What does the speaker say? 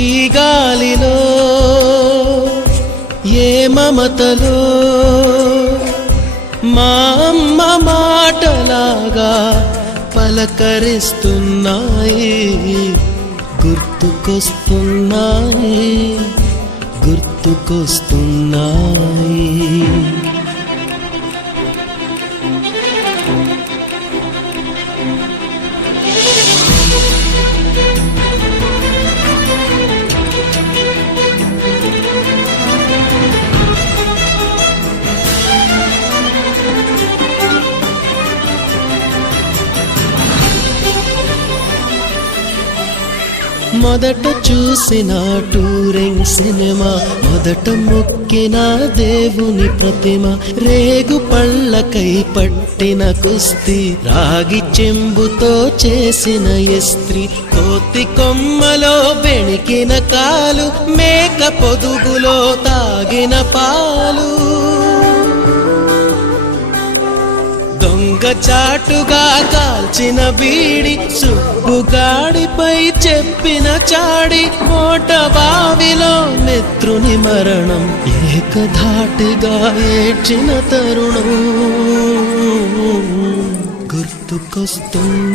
ఈ గాలిలో ఏ మమతలో మా అమ్మ మాటలాగా పలకరిస్తున్నాయి, గుర్తుకొస్తున్నాయి, గుర్తుకొస్తున్నాయి. మొదట చూసిన టూరింగ్ సినిమా, మొదట మొక్కిన దేవుని ప్రతిమ, రేగు పళ్ళకై పట్టిన కుస్తీ, రాగి చెంబుతో చేసిన ఇస్త్రీ, కోతి కొమ్మలో బెణికిన కాలు, మేక పొదుగులో తాగిన పాలు, దొంగ చాటుగా కాల్చిన బీడి, సుబ్బుగాడిపై చెప్పిన చాడి, మోట బావిలో మిత్రుని మరణం, ఏకధాటిగా ఏడ్చిన తరుణం గుర్తుకొస్తున్న